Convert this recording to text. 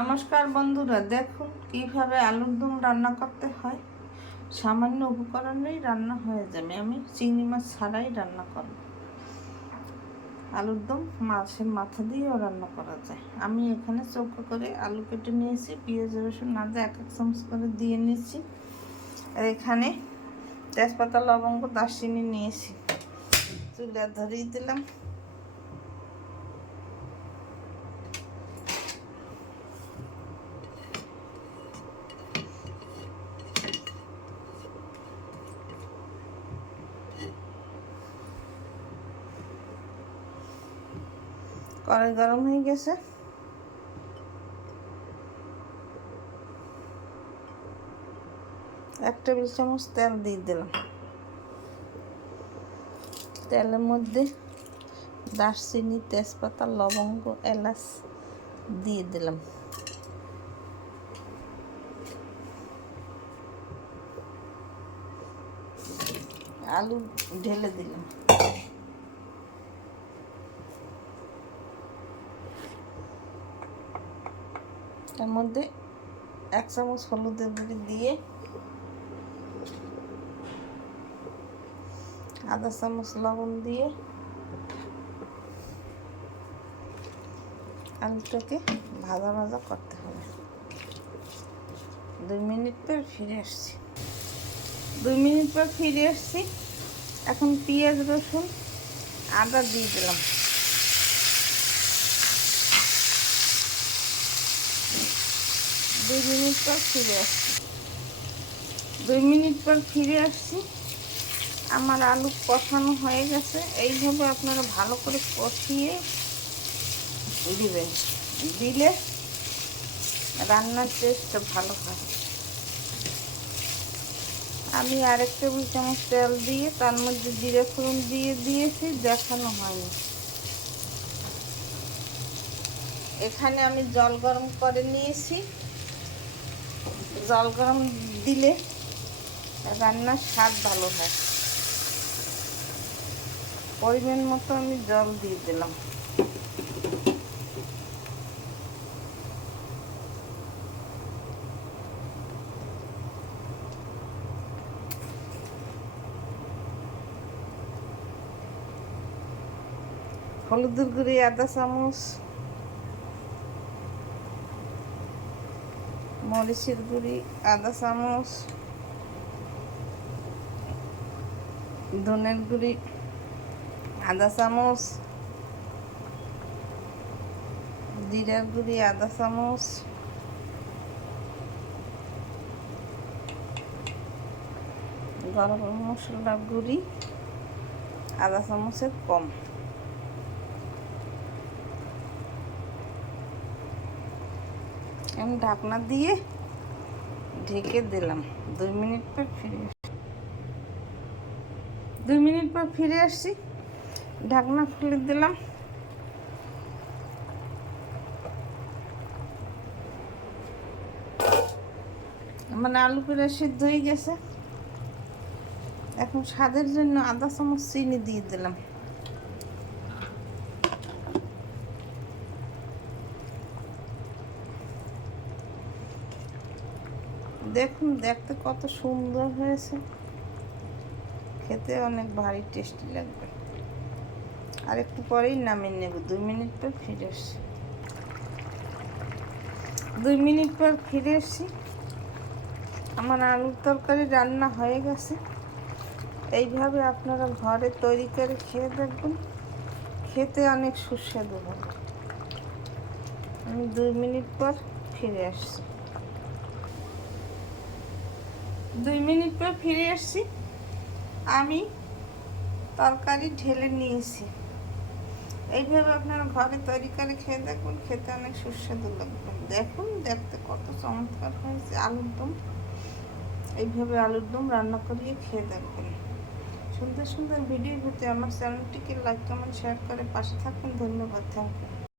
নমস্কার বন্ধুরা, দেখুন কিভাবে আলুর দম রান্না করতে হয়। সামান্য উপকরণেই রান্না হয়ে যাবে। আমি চিংড়ি মাছ ছাড়াই রান্না করব। আলুর দম মাছের মাথা দিয়েও রান্না করা যায়। আমি এখানে চৌকো করে আলু কেটে নিয়েছি, পেঁয়াজ রসুন আদা 1-1 চামচ করে দিয়ে নিয়েছি। আর এখানে তেজপাতা লবঙ্গ দারচিনি নিয়েছি। চুলা ধরিয়ে দিলাম। কড়াই গরম হয়ে গেছে। এক টেবিল চামচ তেল দিয়ে দিলাম। তেলের মধ্যে দারচিনি তেজপাতা লবঙ্গ এলাচ দিয়ে দিলাম। আলু ঢেলে দিলাম। তার মধ্যে 1 চামচ হলুদের গুঁড়ি দিয়ে আধা চামচ লবণ দিয়ে আলুটাকে ভাজা ভাজা করতে হবে। 2 মিনিট পর ফিরে আসছি। 2 মিনিট পর ফিরে আসছি। এখন পেঁয়াজ রসুন আদা দিয়ে দিলাম। দুই মিনিট পর ফিরে আসছি। 2 মিনিট পর ফিরে আসছি। আমার আলু কষানো হয়ে গেছে। এইভাবে আপনারা ভালো করে কষিয়ে দিবেন, দিলে রান্নার টেস্টটা ভালো হয়। আমি আরেক টেবিল চামচ তেল দিয়ে তার মধ্যে জিরে ফোড়ন দিয়ে দিয়েছি, দেখানো হয়নি। এখানে আমি জল গরম করে নিয়েছি। জল গরম দিলে রান্নার স্বাদ ভালো হয়। পরিমাণ মতো আমি জল দিয়ে দিলাম। হলুদের গুঁড়ি আধা চামচ, মরিচের গুঁড়ি আধা চামচ, ধনের গুঁড়ি আধা চামচ, জিরার গুঁড়ি আধা চামচ, গরম মশলা গুঁড়ি আধা চামচের কম। আমি ঢাকনা দিয়ে ঢেকে দিলাম। 2 মিনিট পর ফিরে আসছি। 2 মিনিট পর ফিরে আসছি। ঢাকনা খুলে দিলাম। মানে আলু পুরো সিদ্ধ হয়ে গেছে। এখন স্বাদের জন্য আধা চামচ চিনি দিয়ে দিলাম। দেখুন দেখতে কত সুন্দর হয়েছে, খেতে অনেক ভারী টেস্টি লাগবে। আর একটু পরেই নামিয়ে নেব। 2 মিনিট পর ফিরে আসছি। 2 মিনিট পর ফিরে এসেছি। আমার আলুর তরকারি রান্না হয়ে গেছে। এইভাবে আপনারা ঘরে তৈরি করে খেয়ে দেখবেন, খেতে অনেক সুস্বাদু হবে। আমি 2 মিনিট পর ফিরে আসছি। 2 মিনিট পর ফিরে আসছি। আমি তরকারি ঢেলে নিয়েছি। এইভাবে আপনারা ঘরে তৈরি করে খেয়ে দেখুন, খেতে অনেক সুস্বাদু লাগবে। দেখুন দেখতে কত চমৎকার হয়েছে আলুর দম। এইভাবে আলুর দম রান্না করিয়ে খেয়ে দেখবেন। সুন্দর সুন্দর ভিডিও পেতে আমার চ্যানেলটিকে লাইক কমেন্ট শেয়ার করে পাশে থাকুন। ধন্যবাদ। Thank you.